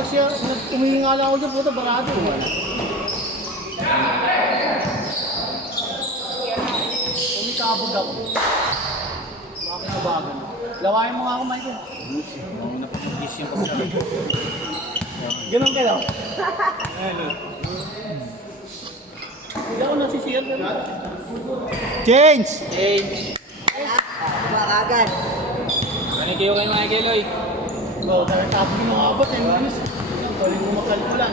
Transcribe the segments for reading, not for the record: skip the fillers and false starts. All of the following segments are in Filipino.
Umihinga lang ako dyan, puta, barado. Umitabog ako. Bakit nabagan? Lawayan mo nga ako, Michael. Ako na pag-gis yung pagkakas. Ganun ka lang. Hindi ako nasisiyal ka na. Change! Bakagad. Panikiyo kayo mga Keloy. Oo, dahil sabi ko mga abot, 10 minutes. Galing mo makalkulan.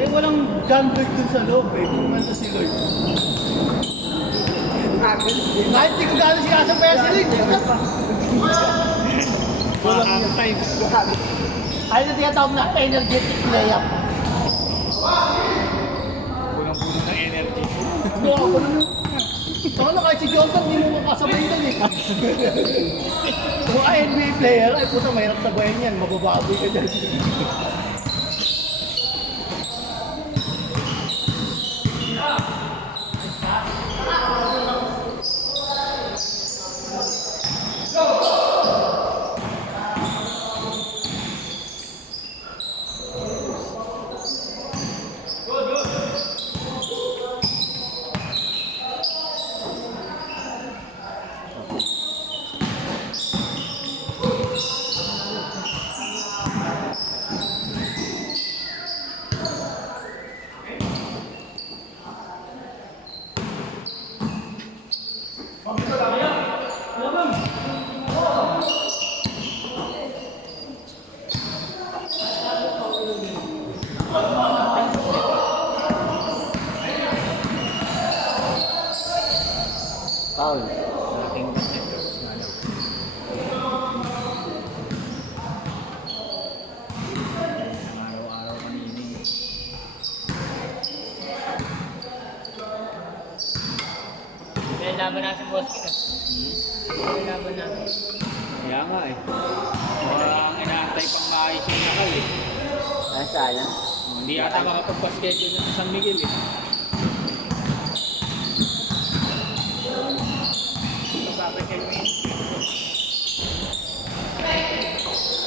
Eh, walang gunbreak dun sa loob eh. Kumanta si Lloyd. Kahit di ko gano'n sinasampaya si Lloyd. Walang time. Ay, na tinatawag na energetic layup. Pulang-pulang ng energy. Oo, ako naman. Ako na kahit si Jordan, hindi mo makasabay doon eh. Kung NBA player, ay puta, mahirap sabayan yan. Mabababoy ka dyan. Paul. Malaking networks nga lang. Araw-araw kanina eh. May laban natin boss kita. May laban natin. Kaya nga eh. Ang inaantay pang maayos yung nakal eh. Sayang. Hindi ata makapagpa-schedule na sa San Miguel eh. Bakit kayo may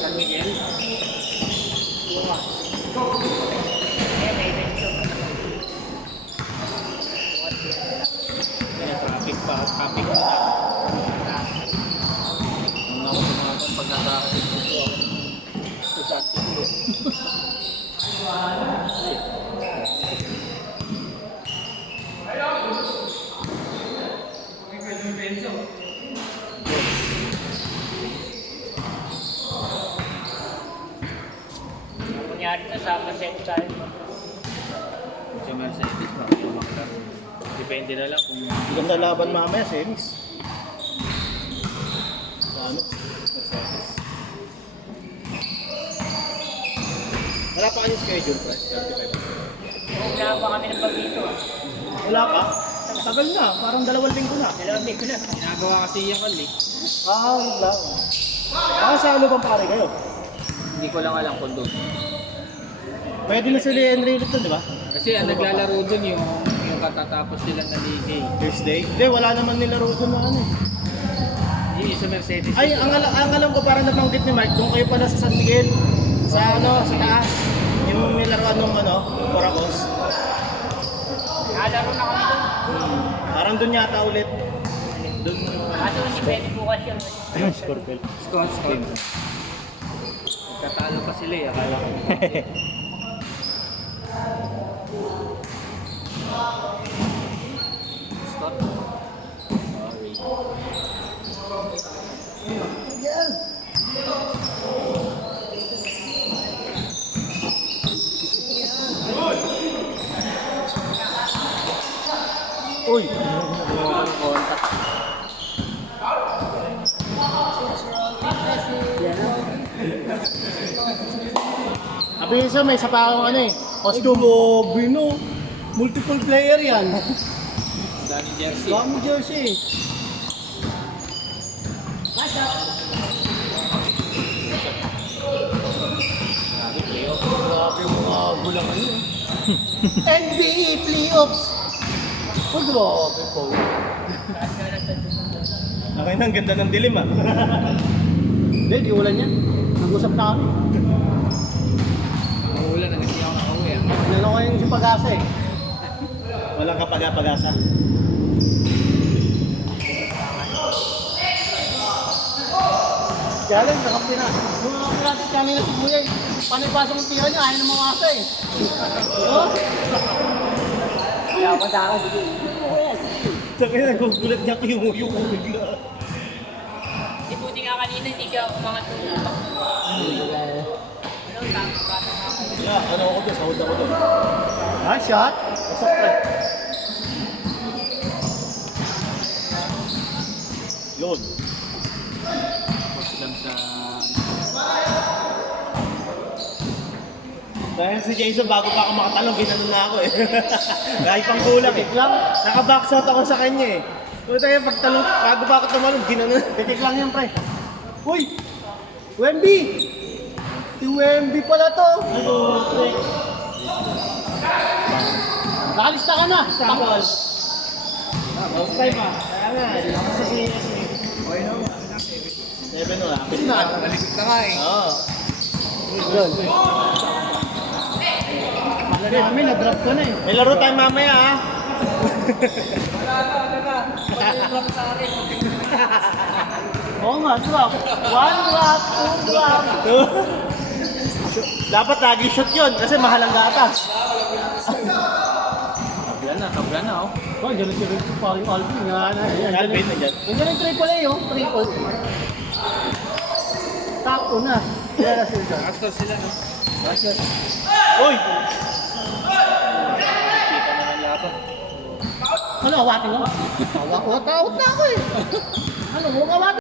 San Miguel? luma? Eh, may event yun. Kaya traffic pa. Traffic pa na. Nung ako sumabang pag nakahatid dito ako. Estudyante ko. Ang nangyari na sa Mercedes tayo. Sa Mercedes, makakita. Depende na lang kung Ganda laban mamaya, series. Ano? Mercedes. Wala pa kayong schedule, pre? 35. Wala pa kami ng pag-ito. Wala pa? Tagal na, parang 2 linggo na. Dalawang linggo na. ginagawa kasi yung kal eh. Wala. Sa ano bang pare kayo? Hindi ko lang alam kung doon. Pwede na sila i-enroll ito, di ba? Kasi ang naglalaro doon yung katatapos sila na DJ. Thursday? Hindi, wala naman nilaro doon na ano eh. Yung sa Mercedes. Ay, ang alam ko parang nabanggit ni Mike, kung kayo pala sa San Miguel, sa ano, sa taas, yung nilaruan ng ano, Coracos. Nakalaro na kami doon. Parang doon yata ulit. Doon. Kaso hindi pwede bukas yun. Scorpel. Scotch game. Nagtatalo pa sila eh, akala ko. Scott? Uy! Contact. Abisa, may isa pa akong ano eh. Costume. Grabe no. Multiple player yan. Daming jersey. Dami jersey. Grabe, playoff. Grabe mga bulangan yun. NBA playoffs. Oh, grabe po. Okay na, ang ganda ng dilim ah. Hindi, di ulan yan. Nag-usap na kami. Uulan na kasi ako nakauwi ah. Naloko yung si Pag-asa eh. Walang kapag-pag-asa. Kaya lang, nakampi na. Yung mga natin kanina si Kuya eh. Paano ipasok ang tira niya? Ayaw na mamasa eh. Oh? Kaya ako tao. Sabi na, gugulat niya ko yung bigla. Di buti nga kanina, hindi ka umangat ng utak. Ano, tapos bata nga kayo. Yeah, ano ako doon, sahod ako doon. Ah, shot? Pasok pre. Yun. Post lang sa... Dahil si Jason, bago pa ako makatalong, ginanon na ako eh. Dahil pang kulang eh. Lang. Naka-box out ako sa kanya eh. Kung tayo pagtalong, bago pa ako tumalong, ginanon. Titik lang yan pre. Uy! Wemby! Si Wemby pala to. Nakalista ka na. Tapos. Off time ah. Kaya nga, ako sa seniors eh. Okay na. 7 wala. Kasi na. Malikot na nga eh. Oo. Yun. Pala namin, na-drop ka na eh. May laro tayo mamaya ah. Oo nga, drop. One drop, two drop. Dapat lagi shoot yun kasi mahal ang gatas. Tabla na oh. Oh, dyan si Rick, paring Alvin. Alvin na dyan. Nandiyan yung triple A oh, triple. Takto na. Kaya na sila. Astor sila no. Uy! Kita naman yata. Ano, awatin mo? Awat na ako eh. Ano, huwag awatin.